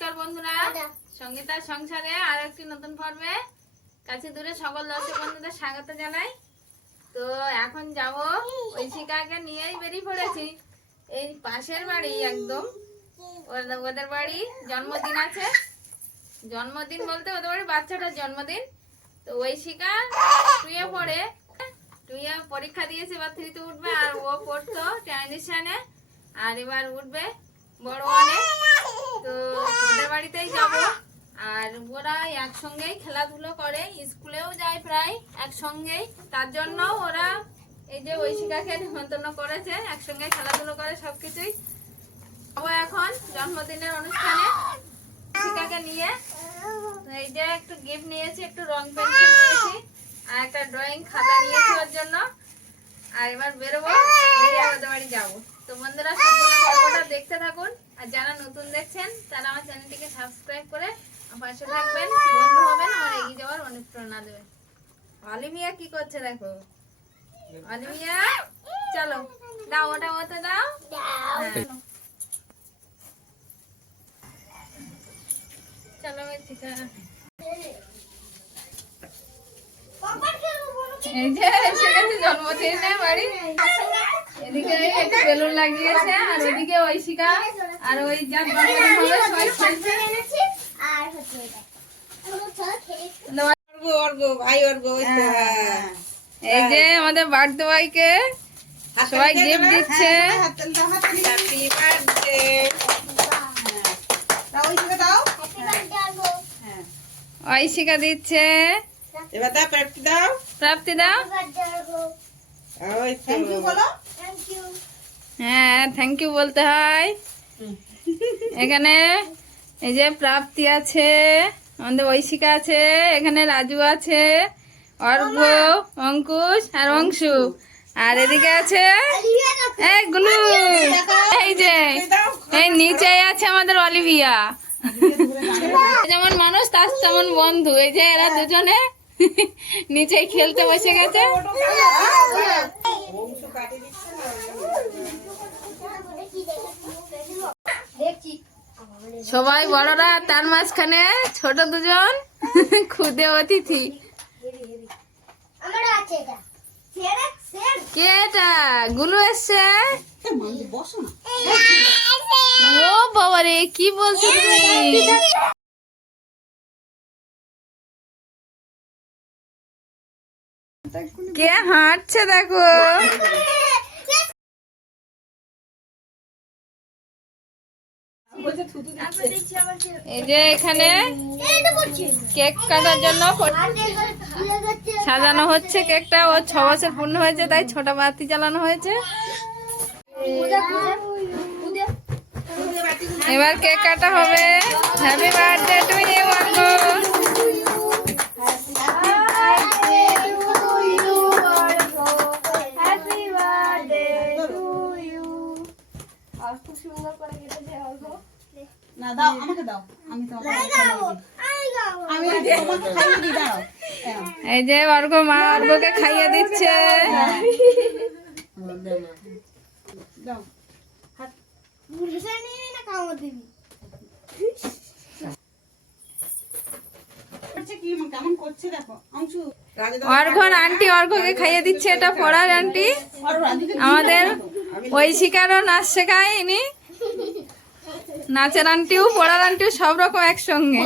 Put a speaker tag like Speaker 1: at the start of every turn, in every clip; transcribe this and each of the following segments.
Speaker 1: নমস্কার বন্ধুরা। সঙ্গীতার সংসারে আর একটি নতুন পর্বে কাছে দূরে সকল দর্শক বন্ধুদের স্বাগত জানাই। তো এখন যাব ঐশিকাকে নিয়েই বেরিয়ে পড়েছি। এই পাশের বাড়ি একদম। ওদের- বাড়ি জন্মদিন আছে। জন্মদিন বলতে ওদের বাড়ি বাচ্চাটার জন্মদিন। তো ঐশিকা টুয়ে পড়ে। টুয়ে পরীক্ষা দিয়েছে, এবার থ্রিতে উঠবে আর ও পড়তো ট্রানজিশনে আর এবার উঠবে বড় অনেক। তো ওদের বাড়িতেই যাব। আর ওরা একসঙ্গেই খেলাধুলো করে স্কুলেও যায় প্রায় একসঙ্গেই। তার জন্য ওরা এই যে ঐশিকাকে নিমন্ত্রণ করেছে একসঙ্গে খেলাধুলো করে সবকিছুই। যাব এখন জন্মদিনের অনুষ্ঠানে। ঐশিকাকে নিয়ে এই যে একটু গিফট নিয়েছি একটু রং পেন্সিল নিয়েছি আর একটা ড্রয়িং খাতা নিয়েছি ওর জন্য। আর এবার বেরোবো আমাদের বাড়ি যাব। তো বন্ধুরা সম্পূর্ণ গল্পটা দেখতে থাকুন। আর যারা নতুন দেখছেন তারা আমার চ্যানেলটিকে সাবস্ক্রাইব করে পাশে থাকবেন। বন্ধু হবেন আমার এগিয়ে যাওয়ার অনুপ্রেরণা দেবেন। অলিভিয়া কি করছে দেখো? অলিভিয়া চলো দাও ওটা ওতে দাও। হ্যাঁ। চলো এই যে এসে জন্মদিনে বাড়ি। এদিকে একটু বেলুন লাগিয়েছে আর ওদিকে ঐশিকা। আর ওই যার জন্মদিন হবে সবাই খেলছে
Speaker 2: অর্ঘ অর্ঘ ভাই অর্ঘ ওই তো, হ্যাঁ।
Speaker 1: এই যে আমাদের বার্থডে
Speaker 2: হাততালি
Speaker 1: সবাই gift
Speaker 2: দেবে?
Speaker 1: দিচ্ছে।
Speaker 2: হ্যাঁ, হ্যাঁ, birthday। হ্যাঁ। হ্যাঁ।
Speaker 1: ঐশিকা দিচ্ছে
Speaker 2: এবার দাও, প্রাপ্তি দাও।
Speaker 1: প্রাপ্তি দাও। হ্যাঁ থ্যাংক ইউ বলতে হয় এখানে এই যে প্রাপ্তি আছে, আমাদের ঐশিকা আছে, এখানে রাজু আছে অর্ঘ অঙ্কুশ আর অংশু। আর এদিকে আছে, এই এই যে, এই নিচে আছে আমাদের অলিভিয়া। যেমন মানুষ, তার তেমন বন্ধু। এই যে এরা দুজনে নিচে খেলতে বসে গেছে
Speaker 2: অংশ কাটিয়ে দিচ্ছে না।
Speaker 1: সবাই বড়রা তার মাঝখানে ছোট দুজন খুদে অতিথি। কে এটা? গুলু এসছে। ও বাবা রে কি বলছো তুমি? কে হাঁটছে দেখো? এই যে এখানে কেক কাটার জন্য সাজানো হচ্ছে কেকটা। ও ছ বছর পূর্ণ হয়েছে, তাই ছোট বাতি জ্বালানো হয়েছে। এবার কেক কাটা হবে। হ্যাপি বার্থডে টু ইউ
Speaker 2: না, দাও, আমাকে দাও। আমি আমি তোমাকে খাইয়ে দিই, দাও।
Speaker 1: এই যে অর্ঘ মা অর্ঘকে খাইয়ে দিচ্ছে।
Speaker 2: দাও। করছে কি, কেমন করছে দেখো। অংশু।
Speaker 1: অর্ঘর আন্টি অর্ঘকে খাইয়ে দিচ্ছে এটা পড়ার আন্টি। আমাদের
Speaker 2: না তো।
Speaker 1: ঐশিকারও নাচ শেখায় ইনি নাচের আন্টিও পড়ার আন্টিও সব রকম একসঙ্গে।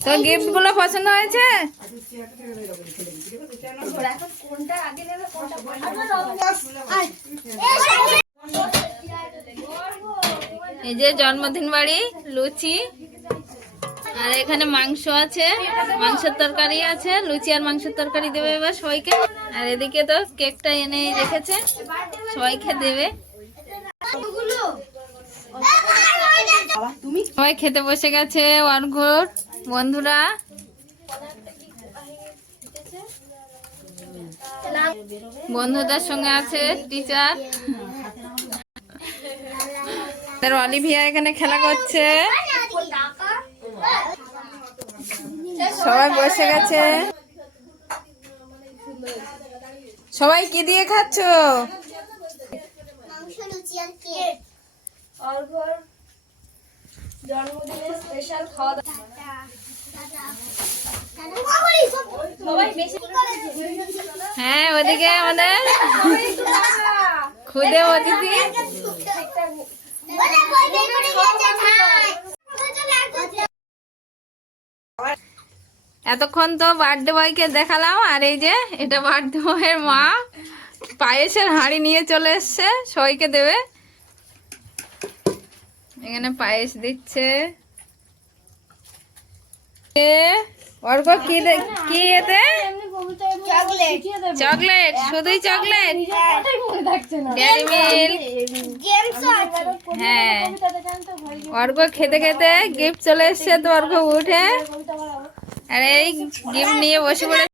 Speaker 1: তো গিফটগুলো পছন্দ হয়েছে? এই যে জন্মদিন বাড়ি, লুচি আর এখানে মাংস আছে, মাংসের তরকারি আছে, লুচি আর মাংসের তরকারি দেবে এবার সবাইকে। আর এদিকে তো কেকটা এনে রেখেছে, সবাইকে দেবে। সবাই খেতে বসে গেছে অর্ঘর বন্ধুরা, বন্ধুদের সঙ্গে আছে টিচার। তার অলিভিয়া এখানে খেলা করছে। সবাই বসে গেছে। সবাই কি দিয়ে খাচ্ছ?
Speaker 3: মাংস লুচি আর কেক।
Speaker 2: অর্ঘর জন্মদিনের স্পেশাল খাওয়া দাওয়া। সবাই বেশি
Speaker 1: হ্যাঁ ওদিকে আমাদের। খুদে অতিথি। এতক্ষণ তো বার্থডে বয়কে দেখালাম, আর এই যে এটা বার্থডে বয়ের মা। পায়েসের হাঁড়ি নিয়ে চলে এসছে, সবাইকে দেবে। এখানে পায়েস দিচ্ছে। এতে?
Speaker 3: চকলেট,
Speaker 1: শুধুই চকলেট? হ্যাঁ। অর্ক খেতে খেতে গিফট চলে এসছে তো অর্ক উঠে। আর এই গিফট নিয়ে বসে পড়ে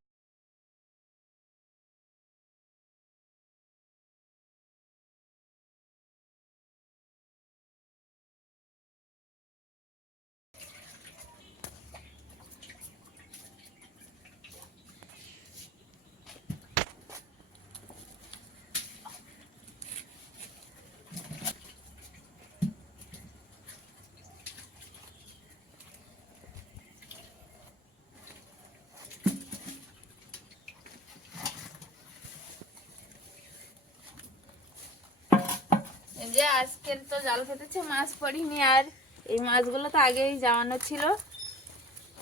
Speaker 1: যে আজকের তো জাল ফেটেছে, মাছ পড়িনি আর এই মাছগুলো তো আগেই জামানো ছিল।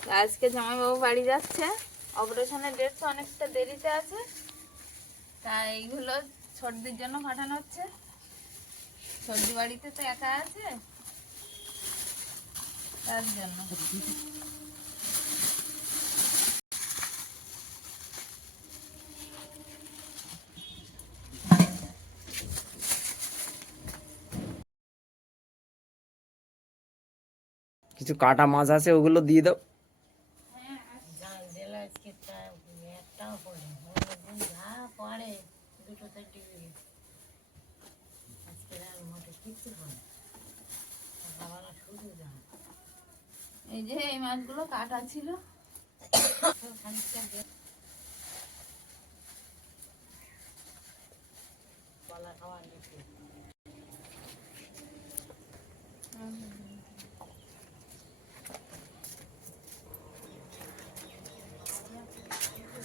Speaker 1: তো আজকে জামাইবাবু বাড়ি যাচ্ছে। অপারেশনের ডেট তো অনেকটা দেরিতে আছে, তাই এইগুলো সর্দির জন্য পাঠানো হচ্ছে। সর্দি বাড়িতে তো একা আছে, তার জন্য।
Speaker 4: কিছু কাটা মাছ আছে ওগুলো দিয়ে দাও।
Speaker 1: এই যে এই মাছগুলো কাটা ছিল। কাল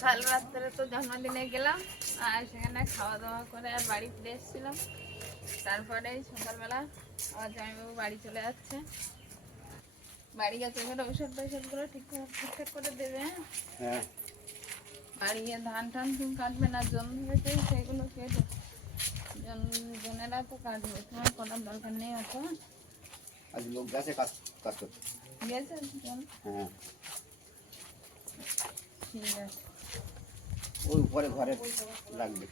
Speaker 1: রাত্রে তো জন্মদিনে গেলাম আর সেখানে খাওয়া দাওয়া করে আর বাড়ি ফিরে এসেছিলাম। তারপরে সকালবেলা আবার জামাইবাবু বাড়ি চলে যাচ্ছে। বাড়ি গেছে এবার ঔষধ টৌষধগুলো ঠিকঠাক ঠিকঠাক করে দেবে হ্যাঁ?
Speaker 4: হ্যাঁ।
Speaker 1: বাড়ি গিয়ে ধান টান তুমি কাটবে না জন হয়েছে সেগুলো কেটে জন জনেরা তো কাটবে তোমার করার দরকার নেই অত?
Speaker 4: আজ লোক গেছে কাজ কাজ করতে।
Speaker 1: গেছে
Speaker 4: হ্যাঁ।
Speaker 1: ঠিক আছে।
Speaker 4: ওই উপরে ঘরে লাগবে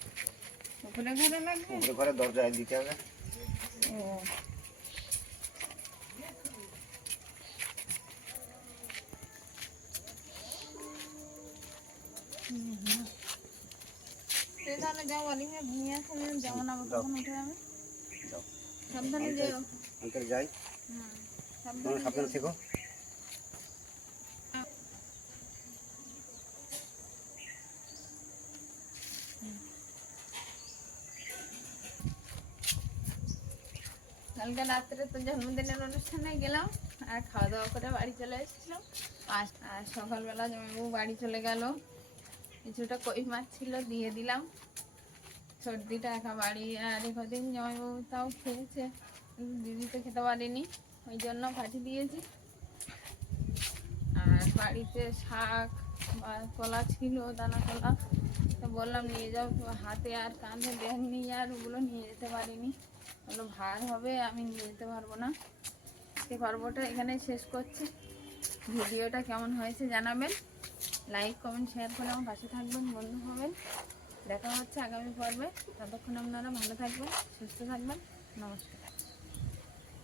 Speaker 1: উপরে ঘরে লাগবে
Speaker 4: উপরে ঘরে দরজায় দিতে হবে
Speaker 1: ও তুই তাহলে যাও বলি ঘুমিয়ে আসো যেমন আবার তখন উঠে যাবে
Speaker 4: যাও
Speaker 1: সাবধানে যেও
Speaker 4: আঙ্কেল যাই
Speaker 1: হুম
Speaker 4: তোমরা
Speaker 1: সাবধানে
Speaker 4: সাবধানে থেকো
Speaker 1: কালকে রাত্রে তো জন্মদিনের অনুষ্ঠানে গেলাম, আর খাওয়া দাওয়া করে বাড়ি চলে এসেছিলাম। আর আর সকালবেলা জামাইবাবু বাড়ি চলে গেল। কিছুটা কই মাছ ছিল দিয়ে দিলাম। সর্দিটা একা বাড়ি, আর কদিন জামাইবাবু তাও খেয়েছে, দিদি তো খেতে পারেনি, ওই জন্য পাঠিয়ে দিয়েছি। আর বাড়িতে শাক বা কলা ছিল, দানা কলা, তো বললাম নিয়ে যাও, হাতে আর কাঁধে ব্যাগ নিয়ে আর ওগুলো নিয়ে যেতে পারিনি। বলল ভার হবে, আমি নিয়ে যেতে পারব না। আজকে পর্বটা এখানে শেষ করছি। ভিডিওটা কেমন হয়েছে জানাবেন। লাইক কমেন্ট শেয়ার করে আমার পাশে থাকবেন, বন্ধু হবেন। দেখা হচ্ছে আগামী পর্বে। ততক্ষণ আপনারা ভালো থাকবেন, সুস্থ থাকবেন। নমস্কার।